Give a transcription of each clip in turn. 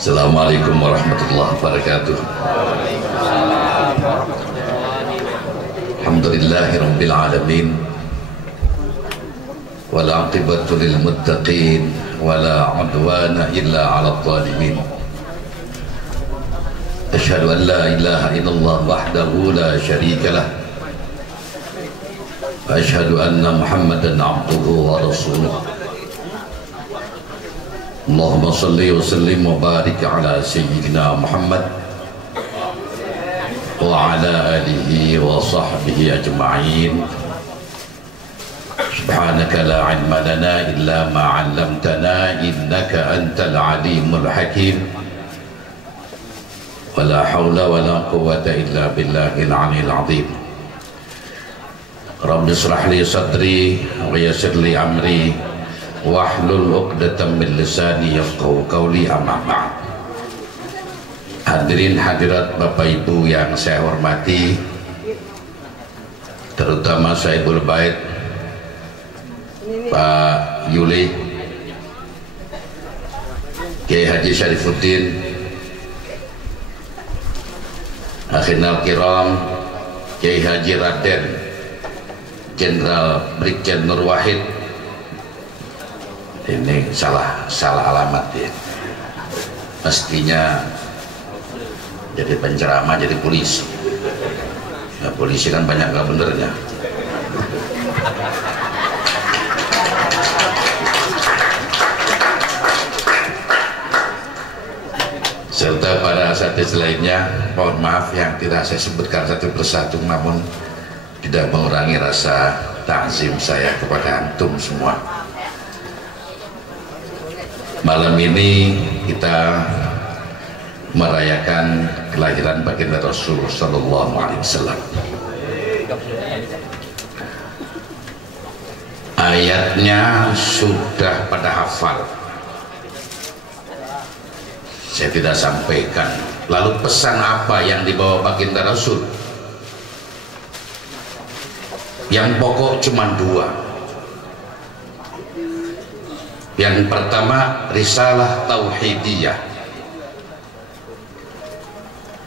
Assalamualaikum warahmatullahi wabarakatuh. Alhamdulillahi rabbil alamin, wal aqibatu lil muttaqin, wala udwana illa 'alal zalimin. Asyhadu an la ilaha illallah wahdahu la syarika lah, wa asyhadu anna Muhammadan 'abduhu wa rasuluh. Allahumma salli wa sallim wa barik ala sayyidina Muhammad wa ala alihi wa sahbihi ajma'in. Subhanaka la ilma lana illa ma 'allamtana innaka antal alimul hakim. Wa la hawla wa la quwwata illa billahil 'aliyyil 'azim. Rabbi shrah li sadri wa yassir li amri wahlul 'uqdatam min lisani yafqahu qawli, amma ba'd. Hadirin hadirat Bapak Ibu yang saya hormati, terutama Sahibul Bait Pak Yuli, Kiai Haji Syarifuddin, Akhinal Kiram, Kiai Haji Raden Jenderal Brigjen Nur Wahid. Ini salah alamat ya, mestinya jadi penceramah, jadi polisi. Nah, polisi kan banyak gak benernya. Serta para asatidz lainnya, mohon maaf yang tidak saya sebutkan satu persatu, namun tidak mengurangi rasa ta'zim saya kepada antum semua. Malam ini kita merayakan kelahiran baginda Rasul sallallahu alaihi wasallam. Ayatnya sudah pada hafal, saya tidak sampaikan. Lalu pesan apa yang dibawa baginda Rasul? Yang pokok cuma dua. Yang pertama, risalah tauhidiyah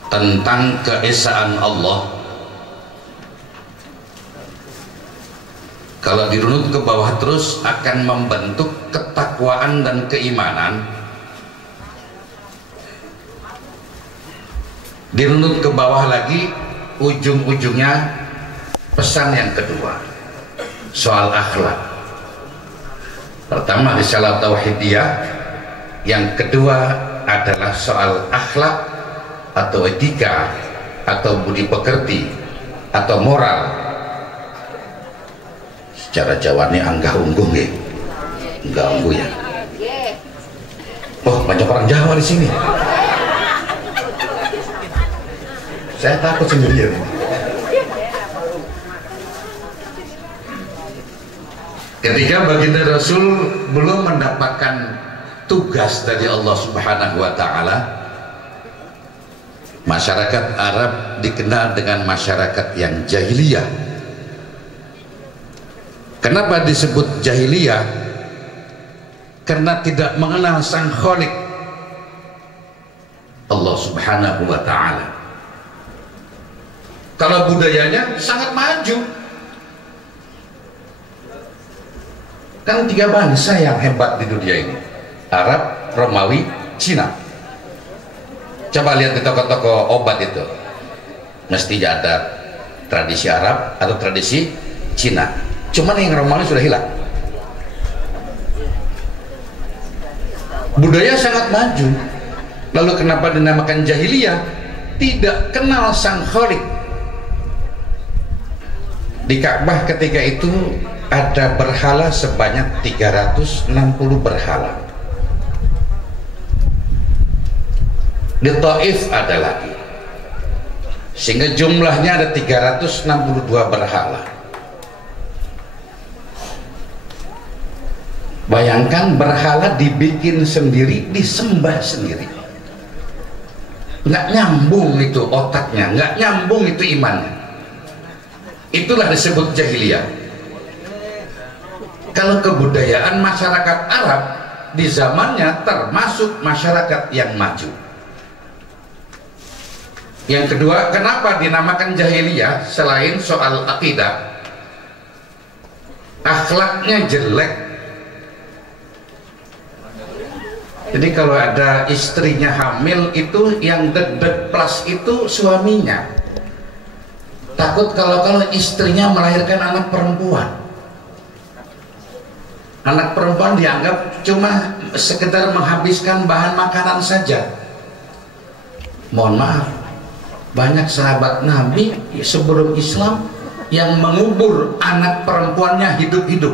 tentang keesaan Allah. Kalau dirunut ke bawah terus akan membentuk ketakwaan dan keimanan. Dirunut ke bawah lagi, ujung-ujungnya pesan yang kedua, soal akhlak. Pertama risalah tauhidiyah, yang kedua adalah soal akhlak atau etika atau budi pekerti atau moral. Secara Jawa ini anggah unggung ya, enggak unggu ya. Oh, banyak orang Jawa di sini. Saya takut sendirian. Ketika baginda Rasul belum mendapatkan tugas dari Allah Subhanahu wa Ta'ala, masyarakat Arab dikenal dengan masyarakat yang jahiliyah. Kenapa disebut jahiliyah? Karena tidak mengenal Sang Khaliq, Allah Subhanahu wa Ta'ala. Kalau budayanya sangat maju. Kan tiga bangsa yang hebat di dunia ini, Arab, Romawi, Cina. Coba lihat di toko-toko obat itu, mesti ada tradisi Arab atau tradisi Cina. Cuman yang Romawi sudah hilang. Budaya sangat maju. Lalu kenapa dinamakan jahiliyah? Tidak kenal Sang Khaliq. Di Ka'bah ketika itu ada berhala sebanyak 360 berhala. Di Taif ada lagi, sehingga jumlahnya ada 362 berhala. Bayangkan, berhala dibikin sendiri, disembah sendiri. Nggak nyambung itu otaknya, nggak nyambung itu imannya. Itulah disebut jahiliyah. Kalau kebudayaan masyarakat Arab di zamannya termasuk masyarakat yang maju. Yang kedua, kenapa dinamakan jahiliyah? Selain soal akidah, akhlaknya jelek. Jadi kalau ada istrinya hamil, itu yang deg-deg plus itu suaminya. Takut kalau istrinya melahirkan anak perempuan. Anak perempuan dianggap cuma sekedar menghabiskan bahan makanan saja. Mohon maaf, banyak sahabat Nabi sebelum Islam yang mengubur anak perempuannya hidup-hidup.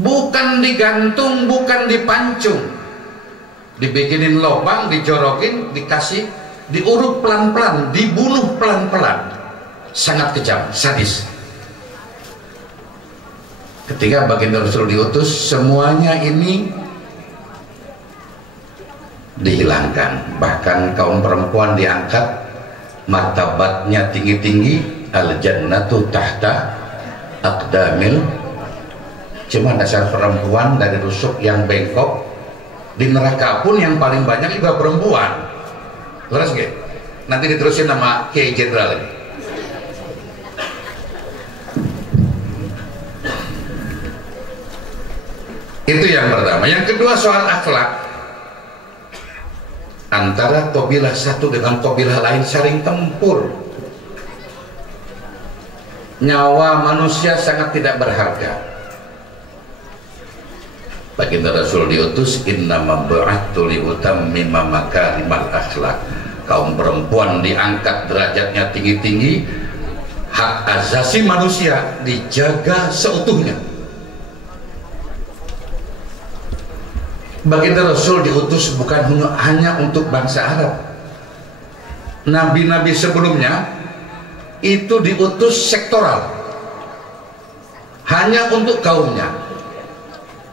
Bukan digantung, bukan dipancung, dibikinin lubang, dijorokin, dikasih, diurut pelan-pelan, dibunuh pelan-pelan. Sangat kejam, sadis. Ketika baginda Rasul diutus, semuanya ini dihilangkan. Bahkan kaum perempuan diangkat, martabatnya tinggi-tinggi. Al-jannatu tahta aqdamil. Cuma dasar perempuan dari rusuk yang bengkok. Di neraka pun yang paling banyak juga perempuan. Terus gitu. Nanti diterusin nama Kiai Jenderal ini. Itu yang pertama. Yang kedua soal akhlak. Antara kabilah satu dengan kabilah lain saling tempur. Nyawa manusia sangat tidak berharga. Baginda Rasul diutus, innama bu'attu liutammima makarimal akhlak. Kaum perempuan diangkat derajatnya tinggi-tinggi, hak asasi manusia dijaga seutuhnya. Baginda Rasul diutus bukan hanya untuk bangsa Arab. Nabi-nabi sebelumnya itu diutus sektoral, hanya untuk kaumnya.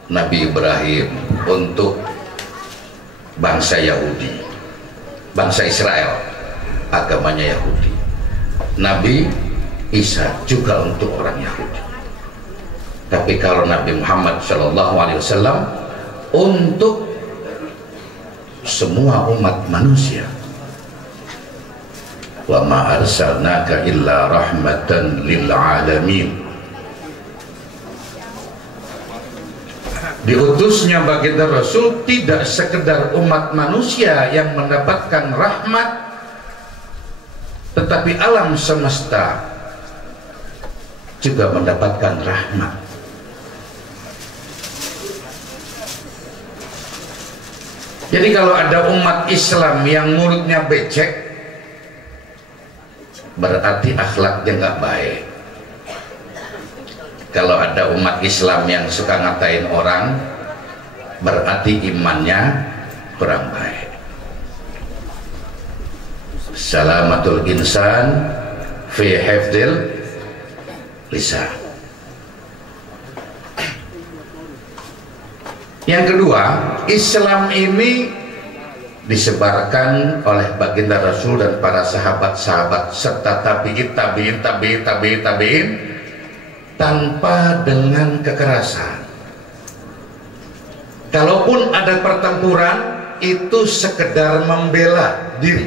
Nabi Ibrahim untuk bangsa Yahudi, bangsa Israel, agamanya Yahudi. Nabi Isa juga untuk orang Yahudi. Tapi kalau Nabi Muhammad SAW untuk semua umat manusia. Wa ma arsalnaka illa rahmatan lil alamin. Diutusnya baginda Rasul tidak sekedar umat manusia yang mendapatkan rahmat, tetapi alam semesta juga mendapatkan rahmat. Jadi kalau ada umat Islam yang mulutnya becek, berarti akhlaknya nggak baik. Kalau ada umat Islam yang suka ngatain orang, berarti imannya kurang baik. Salamatul insan fi hifdzil lisan. Yang kedua, Islam ini disebarkan oleh baginda Rasul dan para sahabat-sahabat serta tabi'in tanpa dengan kekerasan. Kalaupun ada pertempuran, itu sekedar membela diri.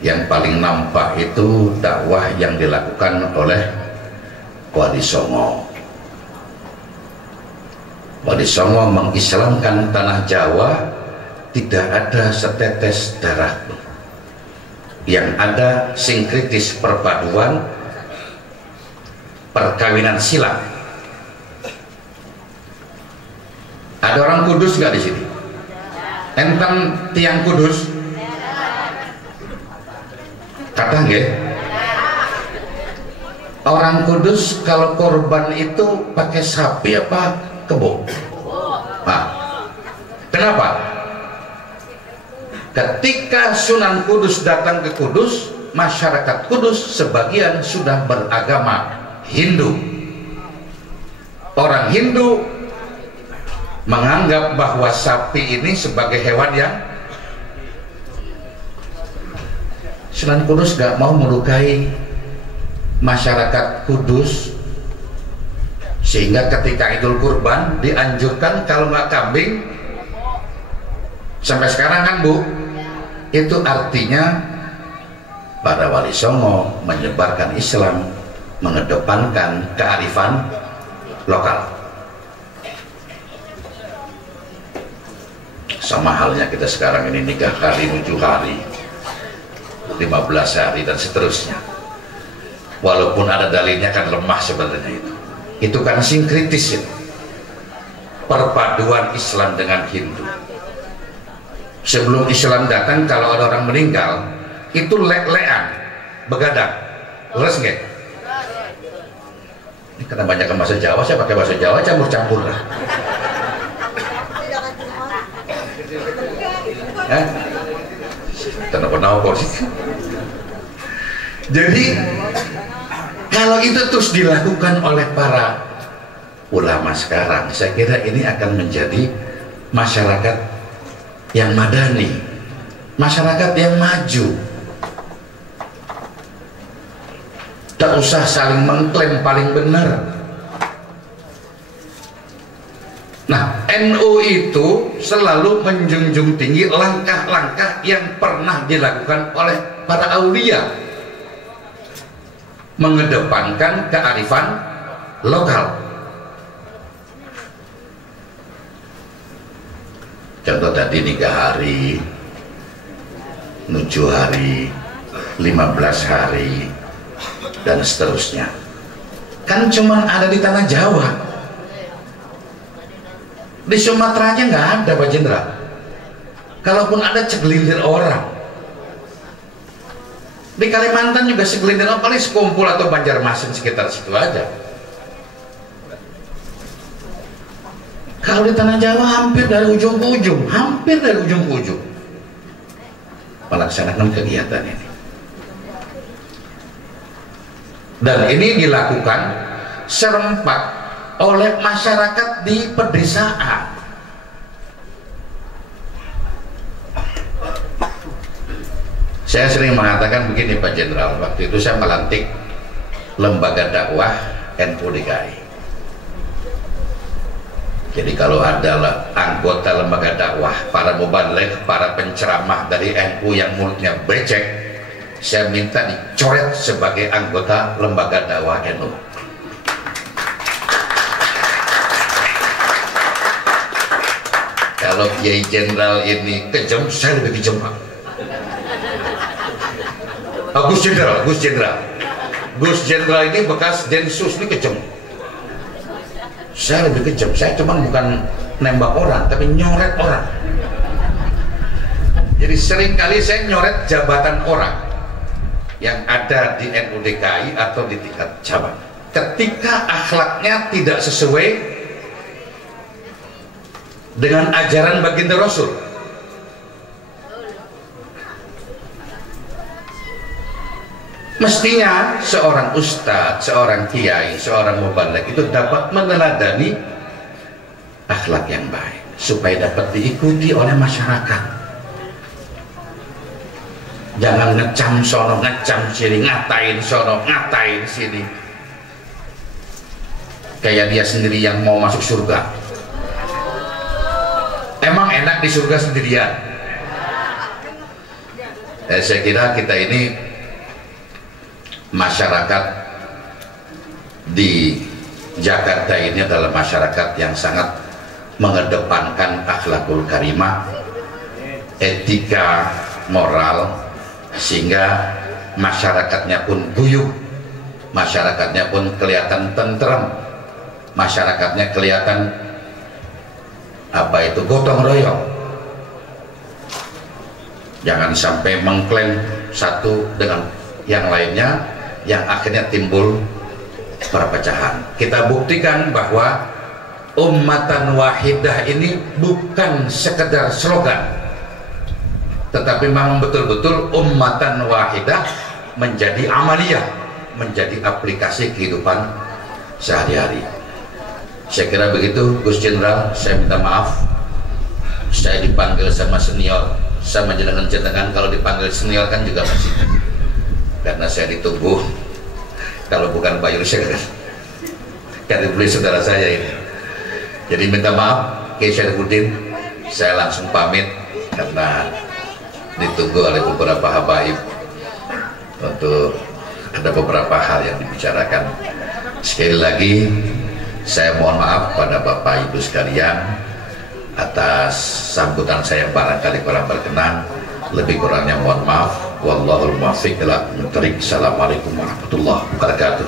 Yang paling nampak itu dakwah yang dilakukan oleh Wali Songo. Wali Songo mengislamkan tanah Jawa, tidak ada setetes darah pun. Yang ada sinkritis perpaduan perkawinan silang. Ada orang Kudus nggak di sini? Enten tiang Kudus? Kata nggih? Orang Kudus kalau korban itu pakai sapi apa kebo? Nah, kenapa? Ketika Sunan Kudus datang ke Kudus, masyarakat Kudus sebagian sudah beragama Hindu. Orang Hindu menganggap bahwa sapi ini sebagai hewan yang Sunan Kudus gak mau melukai masyarakat Kudus sehingga ketika Idul Kurban dianjurkan kalau nggak kambing. Sampai sekarang kan Bu, itu artinya para wali songo menyebarkan Islam, mengedepankan kearifan lokal. Sama halnya kita sekarang ini nikah kali 7 hari, 15 hari dan seterusnya. Walaupun ada dalilnya kan lemah sebenarnya itu. Itu kan sinkritis itu. Perpaduan Islam dengan Hindu. Sebelum Islam datang, kalau ada orang meninggal itu lek-lekan, begadang, leres nggak? Ini karena banyak bahasa Jawa, saya pakai bahasa Jawa campur-campur lah. Kenapa sih? Jadi kalau itu terus dilakukan oleh para ulama sekarang, saya kira ini akan menjadi masyarakat yang madani, masyarakat yang maju. Tak usah saling mengklaim paling benar. Nah, NU itu selalu menjunjung tinggi langkah-langkah yang pernah dilakukan oleh para aulia, mengedepankan kearifan lokal. Contoh tadi 3 hari, 7 hari, 15 hari, dan seterusnya. Kan cuma ada di tanah Jawa. Di Sumatera aja nggak ada Pak Jenderal. Kalaupun ada segelintir orang. Di Kalimantan juga segelintir orang, paling sekumpul atau Banjarmasin sekitar situ aja. Kalau di tanah Jawa hampir dari ujung ke ujung, hampir dari ujung ke ujung melaksanakan kegiatan ini. Dan ini dilakukan serempak oleh masyarakat di pedesaan. Saya sering mengatakan begini Pak Jenderal, waktu itu saya melantik lembaga dakwah NU DKI. Jadi kalau ada anggota lembaga dakwah, para mubaligh, para penceramah dari NU yang mulutnya becek, saya minta dicoret sebagai anggota lembaga dakwah NU. Kalau Kiai Jenderal ini kejam, saya lebih kejam Pak. Gus Jenderal ini bekas Densus ini kejam. Saya lebih kejam, saya cuma bukan nembak orang, tapi nyoret orang. Jadi seringkali saya nyoret jabatan orang yang ada di NU DKI atau di tingkat cabang. Ketika akhlaknya tidak sesuai dengan ajaran baginda Rasul. Mestinya seorang ustadz, seorang kiai, seorang mubaligh itu dapat meneladani akhlak yang baik supaya dapat diikuti oleh masyarakat. Jangan ngecam sono, ngecam sini, ngatain sono, ngatain sini. Kayak dia sendiri yang mau masuk surga. Emang enak di surga sendirian? Saya kira kita ini masyarakat di Jakarta ini adalah masyarakat yang sangat mengedepankan akhlakul karimah, etika, moral, sehingga masyarakatnya pun guyup, masyarakatnya pun kelihatan tentrem, masyarakatnya kelihatan gotong royong. Jangan sampai mengklaim satu dengan yang lainnya, yang akhirnya timbul perpecahan. Kita buktikan bahwa ummatan wahidah ini bukan sekedar slogan, tetapi memang betul-betul ummatan wahidah menjadi amaliyah, menjadi aplikasi kehidupan sehari-hari. Saya kira begitu Gus Jenderal. Saya minta maaf, saya dipanggil sama senior, sama jenengan kalau dipanggil senior kan juga masih, karena saya ditunggu. Kalau bukan Pak Yusuf karena beliau saudara saya ini. Jadi minta maaf Kiai Syarifuddin, saya langsung pamit karena ditunggu oleh beberapa habaib untuk ada beberapa hal yang dibicarakan. Sekali lagi saya mohon maaf pada Bapak Ibu sekalian atas sambutan saya yang barangkali kurang berkenan, lebih kurangnya mohon maaf. Wallahul muwaffiq ila aqwamit thoriq. Assalamualaikum warahmatullahi wabarakatuh.